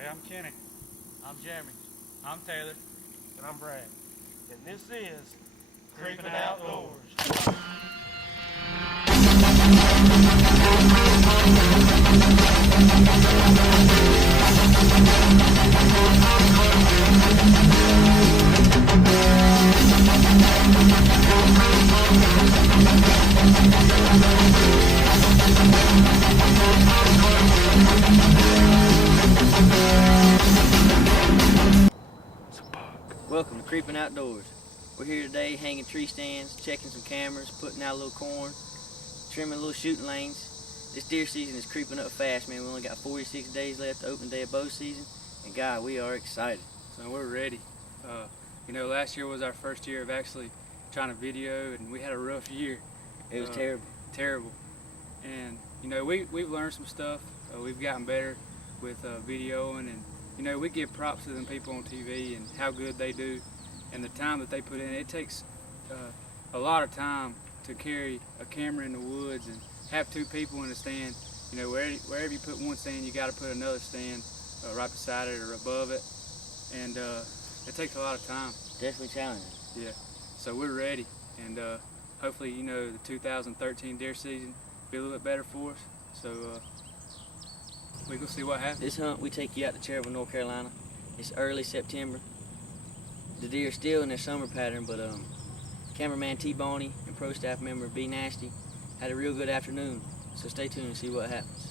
Hey, I'm Kenny. I'm Jeremy. I'm Taylor. And I'm Brad. And this is Creepin Creepin Outdoors. Welcome to Creepin Outdoors. We're here today hanging tree stands, checking some cameras, putting out a little corn, trimming little shooting lanes. This deer season is creeping up fast, man. We only got 46 days left to open day of bow season, and God, we are excited. So we're ready. Last year was our first year of actually trying to video, and we had a rough year. It was terrible. Terrible. And we've learned some stuff. We've gotten better with videoing, and we give props to them people on TV and how good they do, and the time that they put in. It takes a lot of time to carry a camera in the woods and have two people in the stand. Wherever you put one stand, you got to put another stand right beside it or above it, and it takes a lot of time. Definitely challenging. Yeah. So we're ready, and hopefully, the 2013 deer season be a little bit better for us. So we gonna see what happens. This hunt, we take you out to Cherville, North Carolina. It's early September. The deer are still in their summer pattern, but cameraman T-Boney and pro staff member B Nasty had a real good afternoon. So stay tuned and see what happens.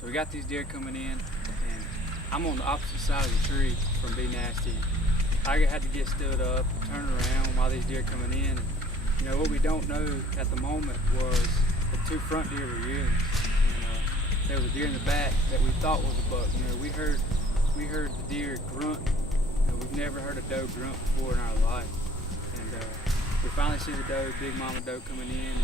So we got these deer coming in, and I'm on the opposite side of the tree from B Nasty. I had to get stood up, turn around while these deer coming in. And, what we don't know at the moment was the two front deer were yearlings, and there was a deer in the back that we thought was a buck. We heard the deer grunt. We've never heard a doe grunt before in our life, and we finally see the doe, big mama doe, coming in. And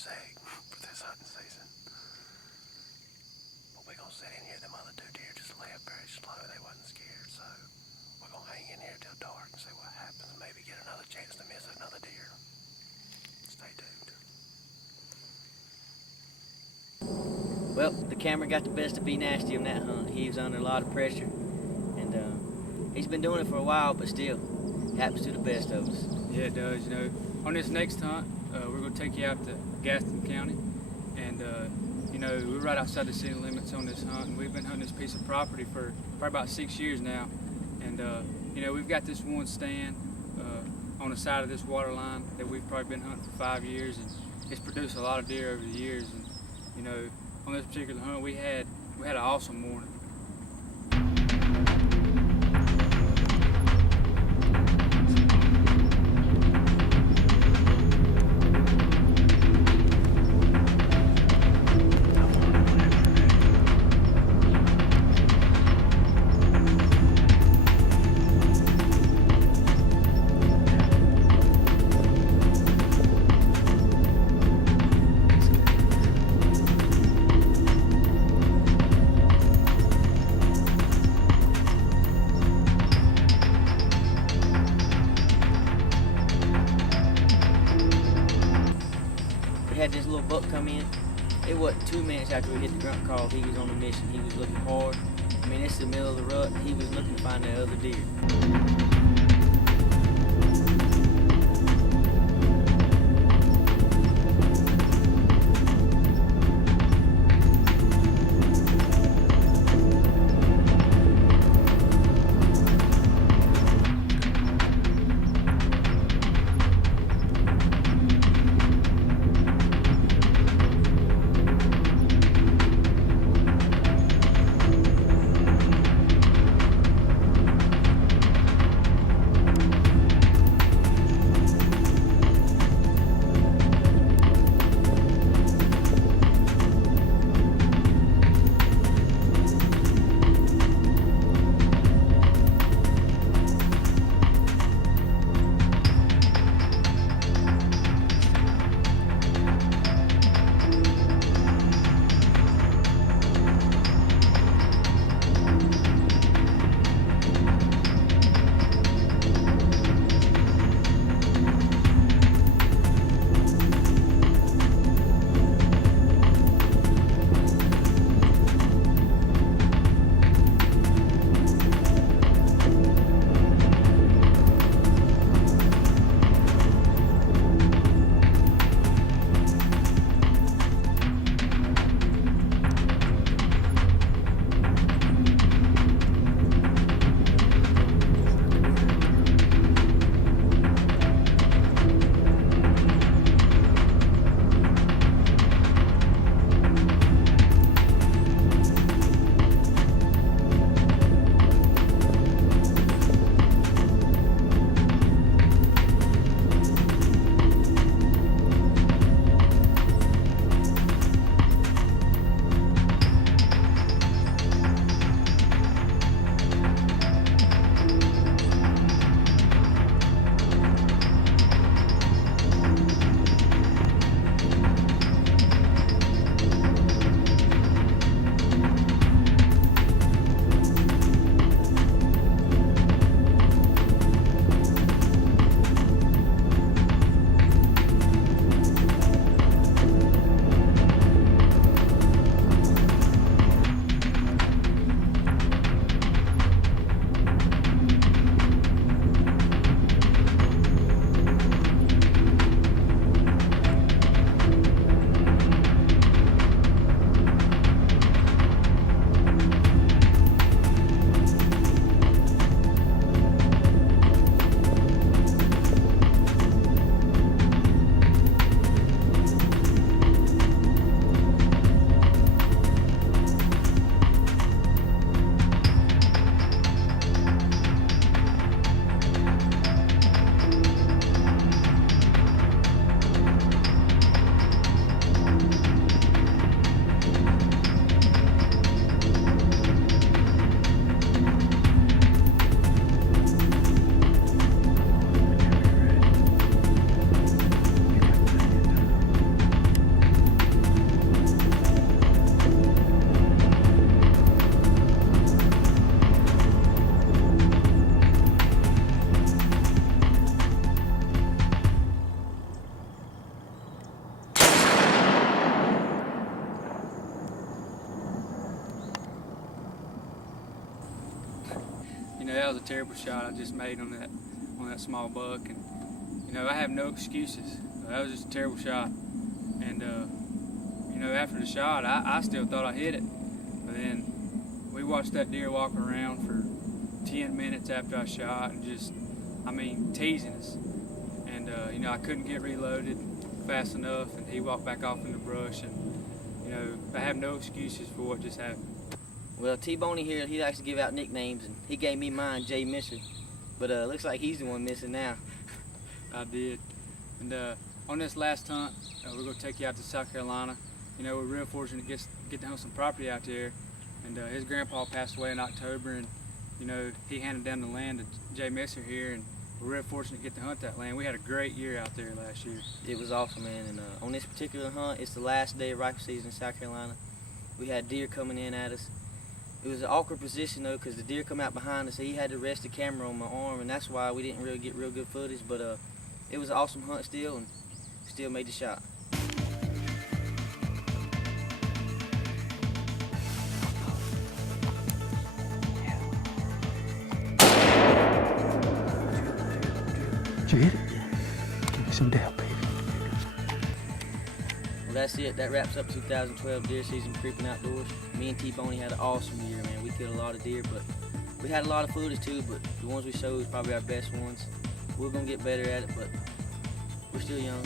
sick for this hunting season. But we're gonna sit in here. Them other 2 deer just left very slow. They wasn't scared, so we're gonna hang in here till dark and see what happens. Maybe get another chance to miss another deer. Stay tuned. Well, the camera got the best of B Nasty on that hunt. He was under a lot of pressure, and he's been doing it for a while, but still, it happens to the best of us. Yeah, it does. You know, on this next hunt, we're going to take you out to Gaston County, and you know, we're right outside the city limits on this hunt, and we've been hunting this piece of property for probably about 6 years now, and you know, we've got this one stand on the side of this water line that we've probably been hunting for 5 years, and it's produced a lot of deer over the years, and you know, on this particular hunt, we had an awesome morning. We had this little buck come in. It wasn't 2 minutes after we hit the grunt call, he was on a mission. He was looking hard. I mean, it's the middle of the rut. He was looking to find that other deer. was a terrible shot I just made on that small buck, and you know, I have no excuses. That was just a terrible shot, and you know, after the shot, I still thought I hit it, but then we watched that deer walk around for 10 minutes after I shot, and just, I mean, teasing us, and you know, I couldn't get reloaded fast enough, and he walked back off in the brush, and you know, I have no excuses for what just happened. Well, T-Boney here, he likes to give out nicknames, and he gave me mine, Jay Misser. But looks like he's the one missing now. I did. And on this last hunt, we're going to take you out to South Carolina. You know, we're real fortunate to get to hunt some property out there. And his grandpa passed away in October, and you know, he handed down the land to Jay Messer here, and we're real fortunate to get to hunt that land. We had a great year out there last year. It was awesome, man. And on this particular hunt, it's the last day of rifle season in South Carolina. We had deer coming in at us. It was an awkward position though, because the deer come out behind us, so he had to rest the camera on my arm, and that's why we didn't really get real good footage. But it was an awesome hunt still, and still made the shot. Did you hit it? Give me some doubt, baby. Well, that's it. That wraps up 2012 deer season Creepin Outdoors. Me and T-Boney had an awesome year, man. We killed a lot of deer, but we had a lot of footage too, but the ones we showed was probably our best ones. We're gonna get better at it, but we're still young.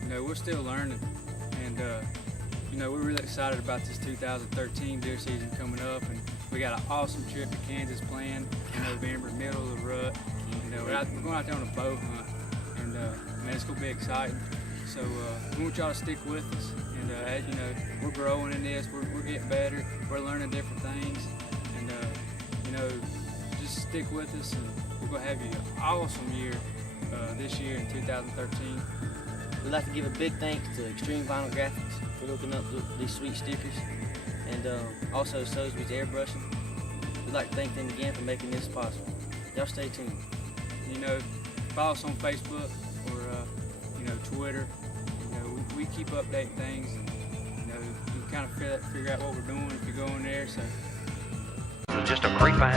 You know, we're still learning, and you know, we're really excited about this 2013 deer season coming up, and we got an awesome trip to Kansas planned in November, middle of the rut. You know, we're going out there on a bow hunt, and man, it's gonna be exciting. So we want y'all to stick with us, and as you know, we're growing in this. We're getting better. We're learning different things, and you know, just stick with us, and we're gonna have you an awesome year this year in 2013. We'd like to give a big thanks to Extreme Vinyl Graphics for hooking up these sweet stickers, and also Sotheby's Airbrushing. We'd like to thank them again for making this possible. Y'all stay tuned. You know, follow us on Facebook or you know, Twitter. You know, we keep updating things, and you know, you can kind of figure out what we're doing if you go in there. So just a creepin'.